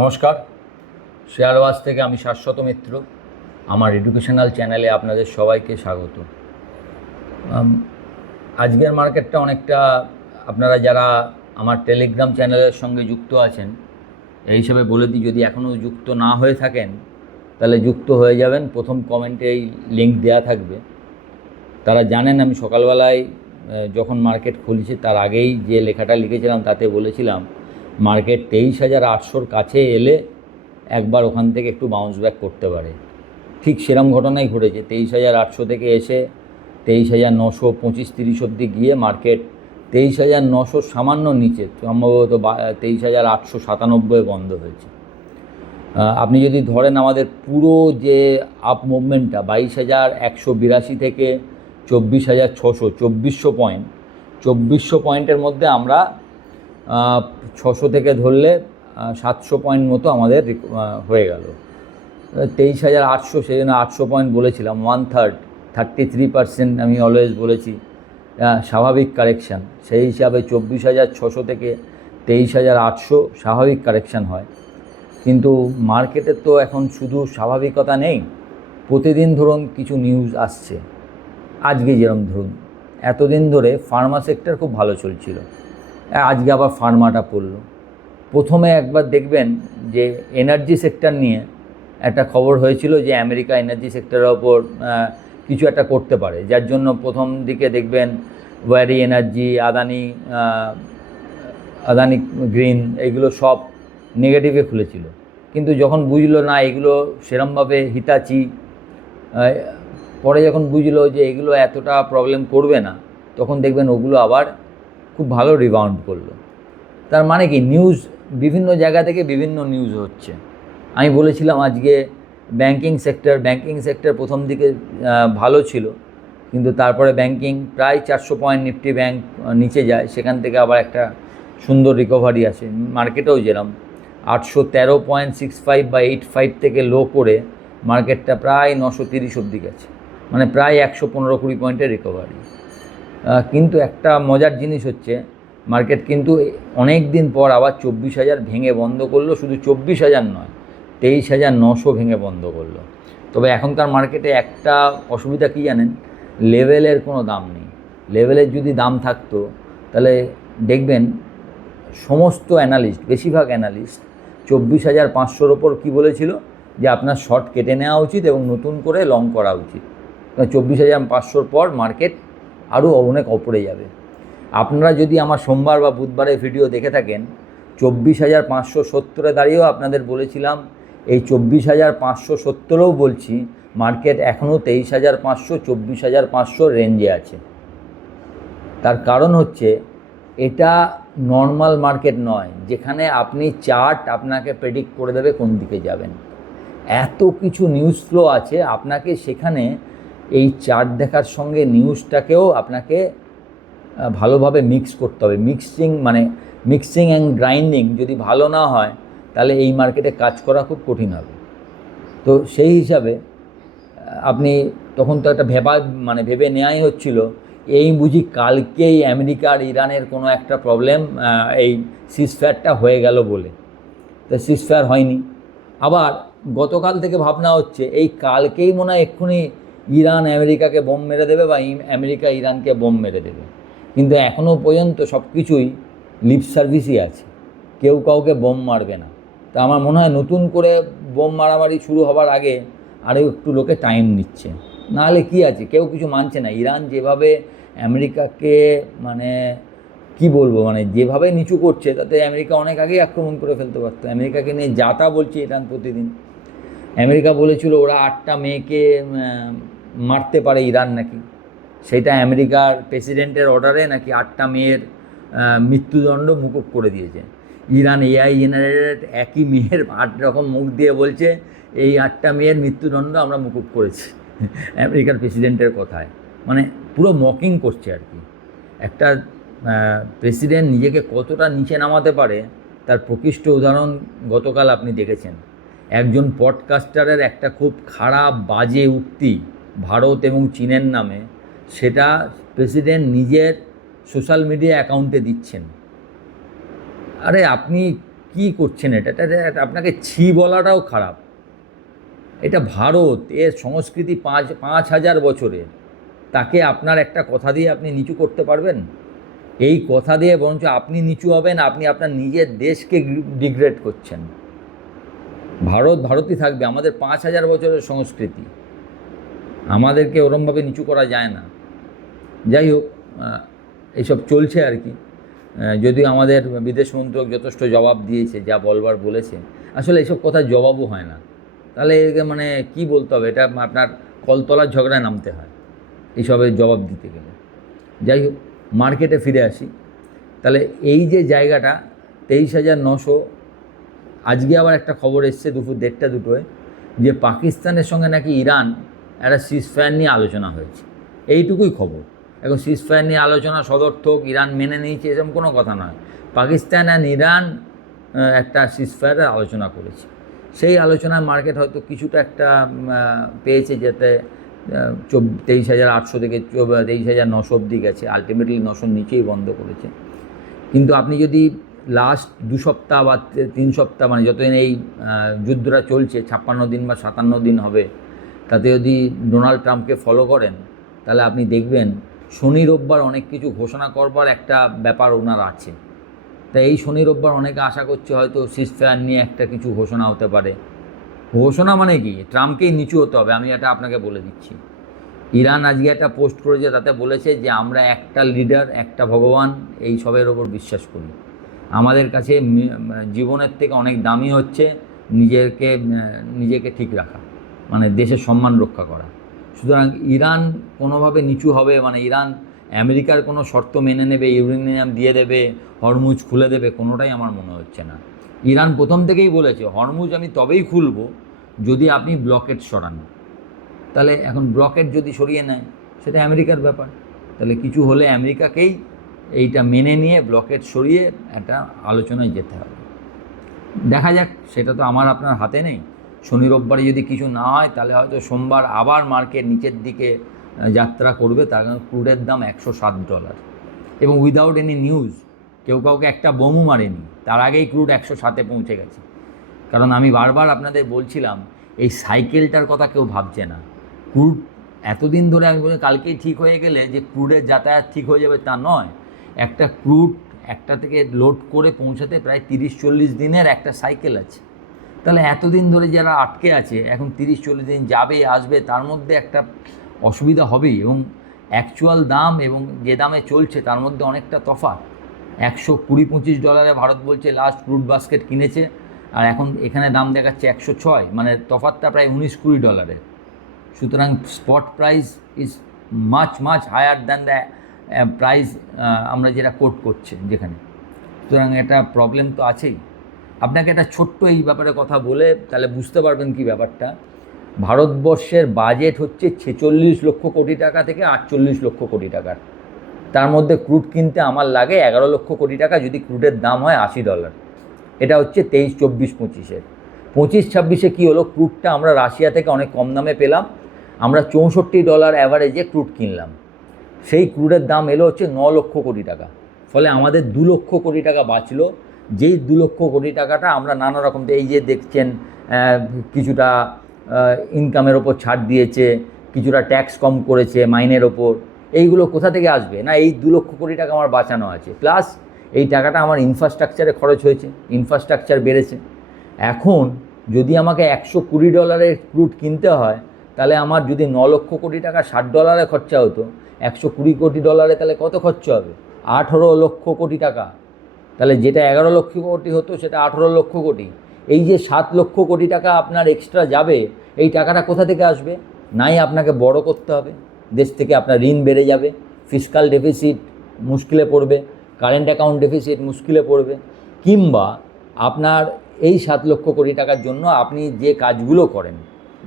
নমস্কার, শেয়ারবাজ থেকে আমি শাশ্বত মিত্র। আমার এডুকেশনাল চ্যানেলে আপনাদের সবাইকে স্বাগত। আজকের মার্কেটটা অনেকটা, আপনারা যারা আমার টেলিগ্রাম চ্যানেলের সঙ্গে যুক্ত আছেন এই হিসেবে বলে দিই, যদি এখনও যুক্ত না হয়ে থাকেন তাহলে যুক্ত হয়ে যাবেন। প্রথম কমেন্টে এই লিঙ্ক দেওয়া থাকবে। তারা জানেন আমি সকালবেলায় যখন মার্কেট খুলেছে তার আগেই যে লেখাটা লিখেছিলাম তাতে বলেছিলাম মার্কেট 23,800-র কাছে এলে একবার ওখান থেকে একটু বাউন্স ব্যাক করতে পারে। ঠিক সেরকম ঘটনাই ঘটেছে। 23,800 থেকে এসে 23,925-30 অবধি গিয়ে মার্কেট 23,900 সামান্য নিচে, সম্ভবত 23,897 বন্ধ হয়েছে। আপনি যদি ধরেন আমাদের পুরো যে আপ মুভমেন্টটা 22,182 থেকে 24,600, 2400 পয়েন্টের মধ্যে আমরা 600 থেকে ধরলে 700 পয়েন্ট মতো আমাদের হয়ে গেল। 23,800, সেই জন্য 800 পয়েন্ট বলেছিলাম। 33% আমি অলওয়েজ বলেছি স্বাভাবিক কারেকশান। সেই হিসাবে 24,600 থেকে 23,800 স্বাভাবিক কারেকশান হয়। কিন্তু মার্কেটের তো এখন শুধু স্বাভাবিকতা নেই, প্রতিদিন ধরুন কিছু নিউজ আসছে। আজকে যেরকম ধরুন এতদিন ধরে ফার্মা সেক্টর খুব ভালো চলছিল, আজকে আবার ফার্মাটা পড়লো। প্রথমে একবার দেখবেন যে এনার্জি সেক্টর নিয়ে একটা খবর হয়েছিল যে আমেরিকা এনার্জি সেক্টরের ওপর কিছু একটা করতে পারে, যার জন্য প্রথম দিকে দেখবেন ওয়ারি এনার্জি, আদানি গ্রিন, এগুলো সব নেগেটিভে খুলেছিল। কিন্তু যখন বুঝলো না এগুলো সেরমভাবে হিতাচি, পরে যখন বুঝলো যে এগুলো এতটা প্রবলেম করবে না, তখন দেখবেন ওগুলো আবার খুব ভালো রিবাউন্ড করলো। তার মানে কি, নিউজ বিভিন্ন জায়গা থেকে বিভিন্ন নিউজ হচ্ছে। আমি বলেছিলাম আজকে ব্যাংকিং সেক্টর প্রথম দিকে ভালো ছিল, কিন্তু তারপরে ব্যাংকিং প্রায় 400 পয়েন্ট নিফটি ব্যাংক নিচে যায়, সেখান থেকে আবার একটা সুন্দর রিকভারি আসে। মার্কেটেও যেরকম 813.65 বা 85 থেকে লো করে মার্কেটটা প্রায় 930 অবধি গেছে, মানে প্রায় 115-20 পয়েন্টের রিকভারি। কিন্তু একটা মজার জিনিস হচ্ছে, মার্কেট কিন্তু অনেক দিন পর আবার 24,000 ভেঙে বন্ধ করলো। শুধু 24,000 নয়, 23,900 ভেঙে বন্ধ করলো। তবে এখনকার মার্কেটে একটা অসুবিধা কী জানেন, লেভেলের কোনো দাম নেই। লেভেলের যদি দাম থাকতো তাহলে দেখবেন সমস্ত অ্যানালিস্ট, বেশিরভাগ অ্যানালিস্ট 24,500-র ওপর কী বলেছিল, যে আপনার শর্ট কেটে নেওয়া উচিত এবং নতুন করে লং করা উচিত। 24,500-র পর মার্কেট আরও অনেক ওপরে যাবে। আপনারা যদি আমার সোমবার বা বুধবারের ভিডিও দেখে থাকেন, 24,570-এ দাঁড়িয়েও আপনাদের বলেছিলাম, এই 24,570-ও বলছি, মার্কেট এখনও 23,500, 24,500 রেঞ্জে আছে। তার কারণ হচ্ছে এটা নর্মাল মার্কেট নয়, যেখানে আপনি চার্ট আপনাকে প্রেডিক্ট করে দেবে কোন দিকে যাবেন। এত কিছু নিউজ ফ্লো আছে, আপনাকে সেখানে এই চার্ট দেখার সঙ্গে নিউজটাকেও আপনাকে ভালোভাবে মিক্স করতে হবে। মিক্সিং অ্যান্ড গ্রাইন্ডিং যদি ভালো না হয় তাহলে এই মার্কেটে কাজ করা খুব কঠিন হবে। তো সেই হিসাবে আপনি তখন তো একটা ভেবে নেওয়াই হচ্ছিল, এই বুঝি কালকেই আমেরিকার ইরানের কোনো একটা প্রবলেম, এই সিজফায়ারটা হয়ে গেল বলে। তো সিজফায়ার হয়নি। আবার গতকাল থেকে ভাবনা হচ্ছে এই কালকেই মনে হয় এক্ষুনি ইরান আমেরিকাকে বোম মেরে দেবে বা আমেরিকা ইরানকে বোম মেরে দেবে। কিন্তু এখনও পর্যন্ত সব কিছুই লিপ সার্ভিসই আছে, কেউ কাউকে বোম মারবে না। তা আমার মনে হয় নতুন করে বোম মারামারি শুরু হবার আগে আরও একটু লোকে টাইম নিচ্ছে, নাহলে কি আছে, কেউ কিছু মানছে না। ইরান যেভাবে আমেরিকাকে যেভাবে নিচু করছে, তাতে আমেরিকা অনেক আগেই আক্রমণ করে ফেলতে পারত। আমেরিকাকে নিয়ে যা তা বলছে ইরান প্রতিদিন। আমেরিকা বলেছিল ওরা 8টা মেয়েকে মারতে পারে ইরান নাকি, সেটা আমেরিকার প্রেসিডেন্টের অর্ডারে নাকি 8টা মেয়ের মৃত্যুদণ্ড মুকুব করে দিয়েছে। ইরান এআই জেনারেটেড একই মেয়ের 8 রকম মুখ দিয়ে বলছে এই 8টা মেয়ের মৃত্যুদণ্ড আমরা মুকুব করেছি আমেরিকার প্রেসিডেন্টের কথায়। পুরো মকিং করছে আর কি। একটা প্রেসিডেন্ট নিজেকে কতটা নিচে নামাতে পারে তার প্রকৃষ্ট উদাহরণ গতকাল আপনি দেখেছেন। একজন পডকাস্টারের একটা খুব খারাপ বাজে উক্তি ভারত এবং চীনের নামে, সেটা প্রেসিডেন্ট নিজের সোশ্যাল মিডিয়া অ্যাকাউন্টে দিচ্ছেন। আরে আপনি কী করছেন? এটা আপনাকে ছি বলাটাও খারাপ। এটা ভারত, এর সংস্কৃতি 5,000 বছরের। তাকে আপনার একটা কথা দিয়ে আপনি নিচু করতে পারবেন? এই কথা দিয়ে বরঞ্চ আপনি নিচু হবেন, আপনি আপনার নিজের দেশকে ডিগ্রেড করছেন। ভারতই থাকবে, আমাদের 5,000 বছরের সংস্কৃতি, আমাদেরকে ওরমভাবে নিচু করা যায় না। যাই হোক, এইসব চলছে আর কি। যদিও আমাদের বিদেশ মন্ত্রক যথেষ্ট জবাব দিয়েছে, যা বলবার বলেছে। আসলে এইসব কথার জবাবও হয় না। তাহলে মানে কি বলতে হবে? এটা আপনার কলতলার ঝগড়ায় নামতে হয় এইসবের জবাব দিতে গেলে। যাই হোক, মার্কেটে ফিরে আসি। তাহলে এই যে জায়গাটা 23,900, আজকে আবার একটা খবর এসছে দুপুর 1:30-2টোয় যে পাকিস্তানের সঙ্গে নাকি ইরান একটা সিজফায়ার নিয়ে আলোচনা হয়েছে। এইটুকুই খবর। এখন সিজফায়ার নিয়ে আলোচনা সদর্থক, ইরান মেনে নিয়েছে, এরকম কোনো কথা নয়। পাকিস্তান আর ইরান একটা সিজফায়ারের আলোচনা করেছে। সেই আলোচনায় মার্কেট হয়তো কিছুটা একটা পেয়েছে, যেতে 23,800 থেকে 23,900 অবধি গেছে। আলটিমেটলি 900-র নিচেই বন্ধ করেছে। কিন্তু আপনি যদি লাস্ট 2 সপ্তাহ বা 3 সপ্তাহ, মানে যতদিন এই যুদ্ধটা চলছে, 56 দিন বা 57 দিন হবে, তাতে যদি ডোনাল্ড ট্রাম্পকে ফলো করেন, তাহলে আপনি দেখবেন শনি রোববার অনেক কিছু ঘোষণা করবার একটা ব্যাপার ওনার আছে। তাই এই শনি রোববার অনেকে আশা করছে হয়তো সিজফায়ার নিয়ে একটা কিছু ঘোষণা হতে পারে। ঘোষণা মানে কি? ট্রাম্পকেই নিচু হতে হবে, আমি এটা আপনাকে বলে দিচ্ছি। ইরান আজকে একটা পোস্ট করেছে, তাতে বলেছে যে আমরা একটা লিডার, একটা ভগবান, এই সবের ওপর বিশ্বাস করি। আমাদের কাছে জীবনের থেকে অনেক দামি হচ্ছে নিজেকে ঠিক রাখা, মানে দেশের সম্মান রক্ষা করা। সুতরাং ইরান কোনোভাবে নিচু হবে, মানে ইরান আমেরিকার কোনো শর্ত মেনে নেবে, ইউরেনিয়াম দিয়ে দেবে, হরমুজ খুলে দেবে, কোনোটাই আমার মনে হচ্ছে না। ইরান প্রথম থেকেই বলেছে হরমুজ আমি তবেই খুলব যদি আপনি ব্লকেড সরান। তাহলে এখন ব্লকেড যদি সরিয়ে নেয়, সেটা আমেরিকার ব্যাপার। তাহলে কিছু হলে আমেরিকাকেই এইটা মেনে নিয়ে ব্লকেড সরিয়ে একটা আলোচনায় যেতে হবে। দেখা যাক, সেটা তো আমার আপনার হাতে নেই। শনি রোববারে যদি কিছু না হয়, তাহলে হয়তো সোমবার আবার মার্কেট নিচের দিকে যাত্রা করবে। তার কারণ ক্রুডের দাম $107, এবং উইদাউট এনি নিউজ, কেউ কাউকে একটা বোমও মারেনি, তার আগেই ক্রুড 107-এ পৌঁছে গেছে। কারণ আমি বারবার আপনাদের বলছিলাম, এই সাইকেলটার কথা কেউ ভাবছে না। ক্রুড এতদিন ধরে, আমি বলি কালকেই ঠিক হয়ে গেলে যে ক্রুডের যাতায়াত ঠিক হয়ে যাবে, তা নয়। একটা ক্রুড একটা থেকে লোড করে পৌঁছাতে প্রায় 30-40 দিনের একটা সাইকেল আছে। তাহলে এতদিন ধরে যারা আটকে আছে, এখন 30-40 দিন যাবে আসবে, তার মধ্যে একটা অসুবিধা হবেই। এবং অ্যাকচুয়াল দাম এবং যে দামে চলছে তার মধ্যে অনেকটা তফাৎ। $120-25 ভারত বলছে লাস্ট ক্রুড বাস্কেট কিনেছে, আর এখন এখানে দাম দেখাচ্ছে 106, মানে তফাৎটা প্রায় $19-20। সুতরাং spot price is much higher than the price আমরা যেটা কোট করছে যেখানে। সুতরাং একটা প্রবলেম তো আছেই। আপনাকে একটা ছোট্ট এই ব্যাপারে কথা বলে তাহলে বুঝতে পারবেন কি ব্যাপারটা। ভারতবর্ষের বাজেট হচ্ছে 46 লক্ষ কোটি টাকা থেকে 48 লক্ষ কোটি টাকার। তার মধ্যে ক্রুড কিনতে আমার লাগে 11 লক্ষ কোটি টাকা, যদি ক্রুডের দাম হয় $80। এটা হচ্ছে 23-24-25-এর। 25-26-এ কী হলো, ক্রুডটা আমরা রাশিয়া থেকে অনেক কম দামে পেলাম, আমরা $64 অ্যাভারেজে ক্রুড কিনলাম। সেই ক্রুডের দাম এলো হচ্ছে 9 লক্ষ কোটি টাকা। ফলে আমাদের 2 লক্ষ কোটি টাকা বাঁচলো। যেই 2 লক্ষ কোটি টাকাটা আমরা নানা রকম, এই যে দেখছেন কিছুটা ইনকামের ওপর ছাড় দিয়েছে, কিছুটা ট্যাক্স কম করেছে মাইনের ওপর, এইগুলো কোথা থেকে আসবে? না, এই 2 লক্ষ কোটি টাকা আমার বাঁচানো আছে, প্লাস এই টাকাটা আমার ইনফ্রাস্ট্রাকচারে খরচ হয়েছে, ইনফ্রাস্ট্রাকচার বেড়েছে। এখন যদি আমাকে $120 ক্রুড কিনতে হয়, তাহলে আমার যদি 9 লক্ষ কোটি টাকা $60 খরচা হতো, $120 কোটি তাহলে কত খরচা হবে? 18 লক্ষ কোটি টাকা। তাহলে যেটা 11 লক্ষ কোটি হতো, সেটা 18 লক্ষ কোটি। এই যে 7 লক্ষ কোটি টাকা আপনার এক্সট্রা যাবে, এই টাকাটা কোথা থেকে আসবে? নাই আপনাকে বড় করতে হবে, দেশ থেকে আপনার ঋণ বেড়ে যাবে, ফিসকাল ডেফিসিট মুশকিলে পড়বে, কারেন্ট অ্যাকাউন্ট ডেফিসিট মুশকিলে পড়বে, কিংবা আপনার এই 7 লক্ষ কোটি টাকার জন্য আপনি যে কাজগুলো করেন,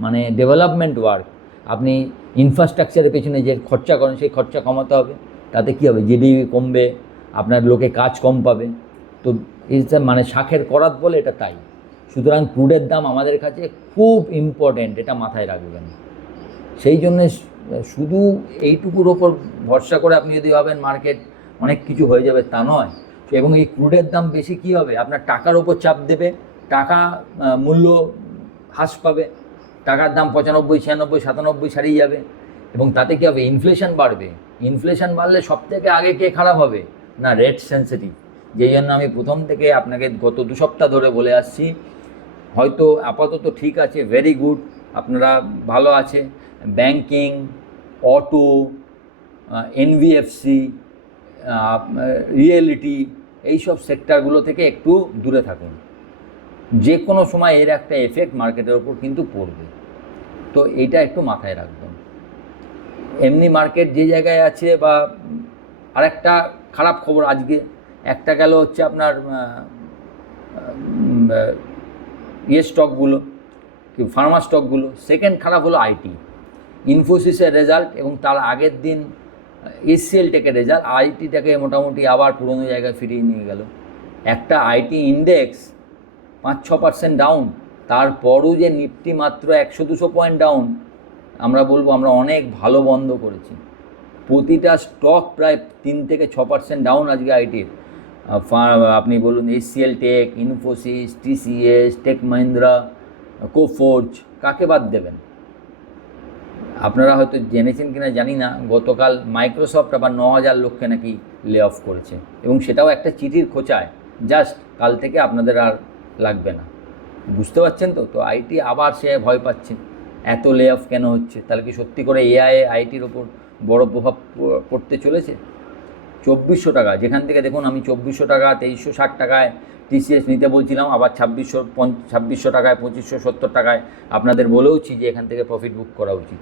মানে ডেভেলপমেন্ট ওয়ার্ক, আপনি ইনফ্রাস্ট্রাকচারের পেছনে যে খরচা করেন, সেই খরচা কমাতে হবে। তাতে কী হবে? জিডিপি কমবে, আপনার লোকে কাজ কম পাবে। তো এটা মানে শাখের করাত বলে, এটা তাই। সুতরাং ক্রুডের দাম আমাদের কাছে খুব ইম্পর্ট্যান্ট, এটা মাথায় রাখবেন। সেই জন্যে শুধু এইটুকুর ওপর ভরসা করে আপনি যদি ভাবেন মার্কেট অনেক কিছু হয়ে যাবে, তা নয়। এবং এই ক্রুডের দাম বেশি কী হবে, আপনার টাকার ওপর চাপ দেবে, টাকা মূল্য হ্রাস পাবে, টাকার দাম 95, 96, 97 ছাড়িয়ে যাবে, এবং তাতে কী হবে, ইনফ্লেশন বাড়বে। ইনফ্লেশন বাড়লে সবথেকে আগে কে খারাপ হবে না, রেট সেন্সিটিভ। যেই জন্য আমি প্রথম থেকে আপনাকে গত 2 সপ্তাহ ধরে বলে আসছি, হয়তো আপাতত ঠিক আছে, ভেরি গুড, আপনারা ভালো আছে, ব্যাংকিং, অটো, এনবিএফসি, রিয়েলিটি, এইসব সেক্টরগুলো থেকে একটু দূরে থাকুন। যে কোনো সময় এর একটা এফেক্ট মার্কেটের ওপর কিন্তু পড়বে, তো এইটা একটু মাথায় রাখবেন। এমনি মার্কেট যে জায়গায় আছে, বা আরেকটা খারাপ খবর আজকে, একটা গেল হচ্ছে আপনার স্টকগুলো, ফার্মা স্টকগুলো। সেকেন্ড খারাপ হলো আইটি, ইনফোসিসের রেজাল্ট, এবং তার আগের দিন এসসিএল টেকের রেজাল্ট আইটিটাকে মোটামুটি আবার পুরনো জায়গায় ফিরিয়ে নিয়ে গেল। একটা আইটি ইন্ডেক্স 5-6% ডাউন, তারপরও যে নিফটি মাত্র 100-200 পয়েন্ট ডাউন, আমরা বলবো আমরা অনেক ভালো বন্ধ করেছি। প্রতিটা স্টক প্রায় 3-6% ডাউন আজকে আইটির। আপনি বলুন HCL tech, Infosys, TCS, tech Mahindra, Coforge, কাকে বাদ দেবেন? আপনারা হয়তো জেনেছেন কিনা জানি না, গতকাল মাইক্রোসফট আবার 9,000 লোককে নাকি লে অফ করেছে, এবং সেটাও একটা চিঠির খোঁচায়, জাস্ট কাল থেকে আপনাদের আর লাগবে না। বুঝতে পারছেন তো? তো আইটি আবার সে ভয় পাচ্ছে, এত লে অফ কেন হচ্ছে? তাহলে কি সত্যি করে এআই আইটির ওপর বড় প্রভাব পড়তে চলেছে? 2400 টাকা, যেখান থেকে দেখুন আমি 2400 টাকা, 2360 টাকায় টিসিএস নিতে বলছিলাম, আবার 2600 টাকায়, 2570 টাকায় আপনাদের বলেওছি যে এখান থেকে প্রফিট বুক করা উচিত,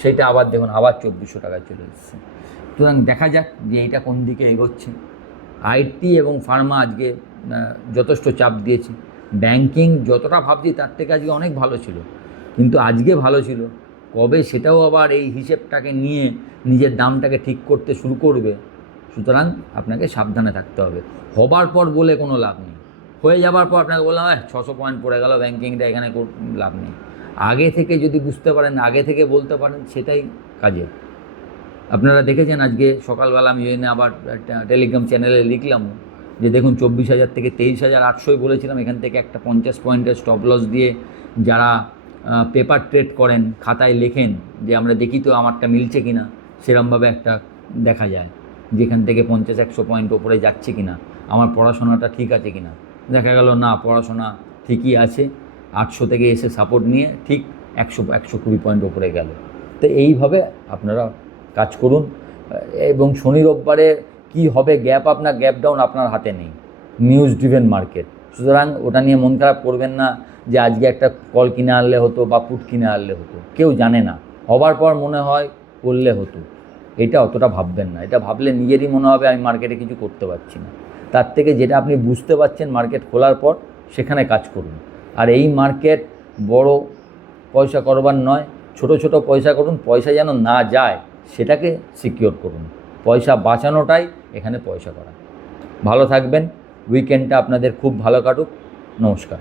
সেটা আবার দেখুন আবার 2400 টাকায় চলে এসেছে। সুতরাং দেখা যাক যে এইটা কোন দিকে এগোচ্ছে। আইটি এবং ফার্মা আজকে যথেষ্ট চাপ দিয়েছে। ব্যাংকিং যতটা ভাবছি তার থেকে আজকে অনেক ভালো ছিল, কিন্তু আজকে ভালো ছিল, কবে সেটাও আবার এই হিসেবটাকে নিয়ে নিজের দামটাকে ঠিক করতে শুরু করবে। সুতরাং আপনাকে সাবধানে থাকতে হবে। হবার পর বলে কোনো লাভ নেই, হয়ে যাবার পর আপনাকে বললাম 600 পয়েন্ট পড়ে গেল ব্যাংকিংটা, এখানে লাভ নেই। আগে থেকে যদি বুঝতে পারেন, আগে থেকে বলতে পারেন, সেটাই কাজে। আপনারা দেখেছেন আজকে সকালবেলা আমি জেনে আবার টেলিগ্রাম চ্যানেলে লিখলাম যে দেখুন 24,000 থেকে 23,800 বলেছিলাম, এখান থেকে একটা 50 পয়েন্টের স্টপ লস দিয়ে যারা পেপার ট্রেড করেন, খাতায় লেখেন যে আমরা দেখি তো আমারটা মিলছে কিনা, সেরমভাবে একটা দেখা যায় যেখান থেকে 50-100 পয়েন্ট ওপরে যাচ্ছে কিনা, আমার পড়াশোনাটা ঠিক আছে কিনা। দেখা গেল না, পড়াশোনা ঠিকই আছে, 800 থেকে এসে সাপোর্ট নিয়ে ঠিক 120 পয়েন্ট ওপরে গেল। তো এইভাবে আপনারা কাজ করুন, এবং শনি রোববারে কী হবে, গ্যাপ আপ না গ্যাপ ডাউন আপনার হাতে নেই, নিউজ ড্রিভেন মার্কেট। সুতরাং ওটা নিয়ে মন খারাপ করবেন না যে আজকে একটা কল কিনে আনলে হতো বা পুট কিনে আনলে হতো, কেউ জানে না, হবার পর মনে হয় করলে হতো। এটা অতটা ভাববেন না, এটা ভাবলে নিজেরই মনে হবে আমি মার্কেটে কিছু করতে পারছি না। তার থেকে যেটা আপনি বুঝতে পারছেন মার্কেট খোলার পর, সেখানে কাজ করুন। আর এই মার্কেট বড় পয়সা করবার নয়, ছোট ছোট পয়সা করুন, পয়সা যেন না যায় সেটাকে সিকিওর করুন। পয়সা বাঁচানোটাই এখানে পয়সা করা। ভালো থাকবেন, উইকেন্ডটা আপনাদের খুব ভালো কাটুক। নমস্কার।